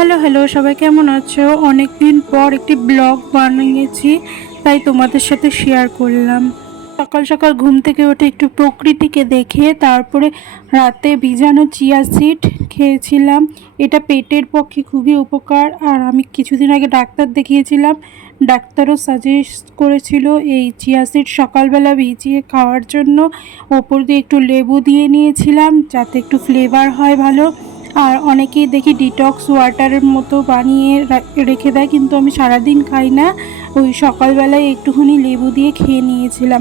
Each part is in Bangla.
হ্যালো হ্যালো, সবাই কেমন আছো? অনেক দিন পর একটি ব্লগ বানিয়েছি, তাই তোমাদের সাথে শেয়ার করলাম। সকাল সকাল ঘুম থেকে উঠে একটু প্রকৃতিকে দেখে তারপরে রাতে ভিজানো চিয়া সিড খেয়েছিলাম। এটা পেটের পক্ষে খুবই উপকার। আর আমি কিছুদিন আগে ডাক্তার দেখিয়েছিলাম, ডাক্তারও সাজেস্ট করেছিল এই চিয়া সিড সকালবেলা ভিজিয়ে খাওয়ার জন্য। ওপর দিয়ে একটু লেবু দিয়ে নিয়েছিলাম যাতে একটু ফ্লেভার হয় ভালো। আর অনেকেই দেখি ডিটক্স ওয়াটারের মতো বানিয়ে রেখে দেয়, কিন্তু আমি সারাদিন খাই না, ওই সকালবেলায় একটুখানি লেবু দিয়ে খেয়ে নিয়েছিলাম।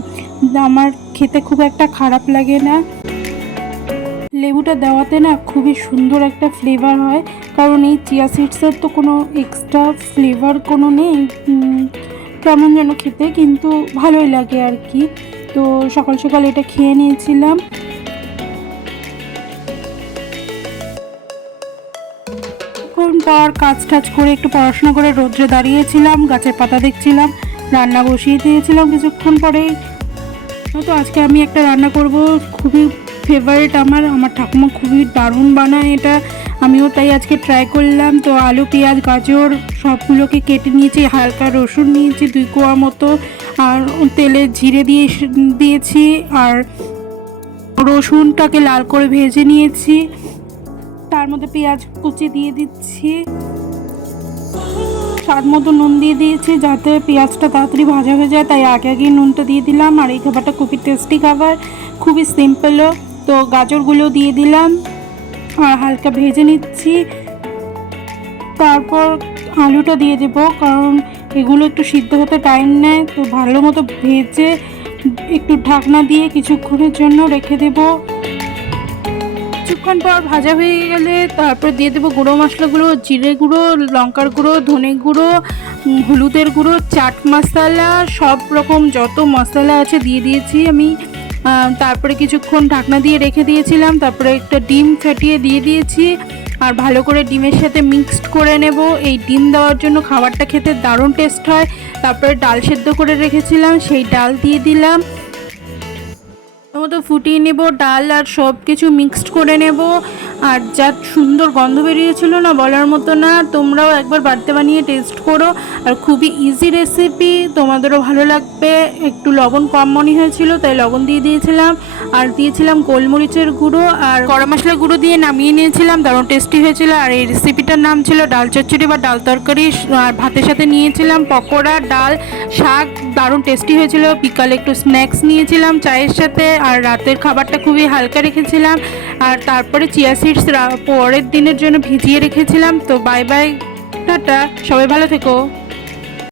আমার খেতে খুব একটা খারাপ লাগে না। লেবুটা দেওয়াতে না খুবই সুন্দর একটা ফ্লেভার হয়, কারণ এই চিয়া সিডসের তো কোনো এক্সট্রা ফ্লেভার কোনো নেই, কেমন যেন খেতে, কিন্তু ভালোই লাগে আর কি। তো সকাল সকাল এটা খেয়ে নিয়েছিলাম। পর কাজ টাজ করে একটু পড়াশোনা করে রোদ্রে দাঁড়িয়েছিলাম, গাছের পাতা দেখছিলাম, রান্না বসিয়ে দিয়েছিলাম কিছুক্ষণ পরেই। তো আজকে আমি একটা রান্না করব, খুবই ফেভারিট আমার ঠাকুমা খুবই দারুণ বানায় এটা, আমিও তাই আজকে ট্রাই করলাম। তো আলু পেঁয়াজ গাজর সবগুলোকে কেটে নিয়েছি, হালকা রসুন নিয়েছি 2 কোয়া মতো, আর তেলে জিরে দিয়েছি, আর রসুনটাকে লাল করে ভেজে নিয়েছি। তার মধ্যে পেঁয়াজ কুচি দিয়ে দিচ্ছি, স্বাদ মতো নুন দিয়ে দিয়েছি যাতে পেঁয়াজটা তাড়াতাড়ি ভাজা হয়ে যায়, তাই আগে আগে নুনটা দিয়ে দিলাম। আর এই খাবারটা খুবই টেস্টি খাবার, খুবই সিম্পলও। তো গাজরগুলো দিয়ে দিলাম আর হালকা ভেজে নিচ্ছি। তারপর আলুটা দিয়ে দেবো, কারণ এগুলো একটু সিদ্ধ হতে টাইম নেয়। তো ভালো মতো ভেজে একটু ঢাকনা দিয়ে কিছুক্ষণের জন্য রেখে দেবো। কিছুক্ষণ পর ভাজা হয়ে গেলে তারপর দিয়ে দেবো গুঁড়ো মশলাগুলো, জিরে গুঁড়ো, লঙ্কার গুঁড়ো, ধনে গুঁড়ো, হলুদের গুঁড়ো, চাট মশলা, সব রকম যত মশলা আছে দিয়ে দিয়েছি আমি। তারপরে কিছুক্ষণ ঢাকনা দিয়ে রেখে দিয়েছিলাম, তারপরে একটা ডিম ফেটিয়ে দিয়ে দিয়েছি, আর ভালো করে ডিমের সাথে মিক্সড করে নেব। এই ডিম দেওয়ার জন্য খাবারটা খেতে দারুণ টেস্ট হয়। তারপরে ডাল সেদ্ধ করে রেখেছিলাম, সেই ডাল দিয়ে দিলাম, মতো ফুটিয়ে নেব ডাল, আর সব কিছু মিক্সড করে নেব। আর যা সুন্দর গন্ধ বেরিয়েছিল না, বলার মতো না। তোমরাও একবার বাড়িতে বানিয়ে টেস্ট করো, আর খুবই ইজি রেসিপি, তোমাদেরও ভালো লাগবে। একটু লবণ কম মনে হয়েছিল তাই লবণ দিয়ে দিয়েছিলাম, আর দিয়েছিলাম গোলমরিচের গুঁড়ো আর গরম মশলা গুঁড়ো দিয়ে নামিয়ে নিয়েছিলাম, দারুণ টেস্টি হয়েছিল। আর এই রেসিপিটার নাম ছিল ডাল চচ্চড়ি বা ডাল তরকারি। আর ভাতের সাথে নিয়েছিলাম পকোড়া, ডাল, শাক, দারুণ টেস্টি হয়েছিল। বিকালে একটু স্ন্যাক্স নিয়েছিলাম চায়ের সাথে, আর রাতের খাবারটা খুবই হালকা রেখেছিলাম। আর তারপরে চিয়া সিডস পরের দিনের জন্য ভিজিয়ে রেখেছিলাম। তো বাই বাই, টাটা, সবাই ভালো থেকো।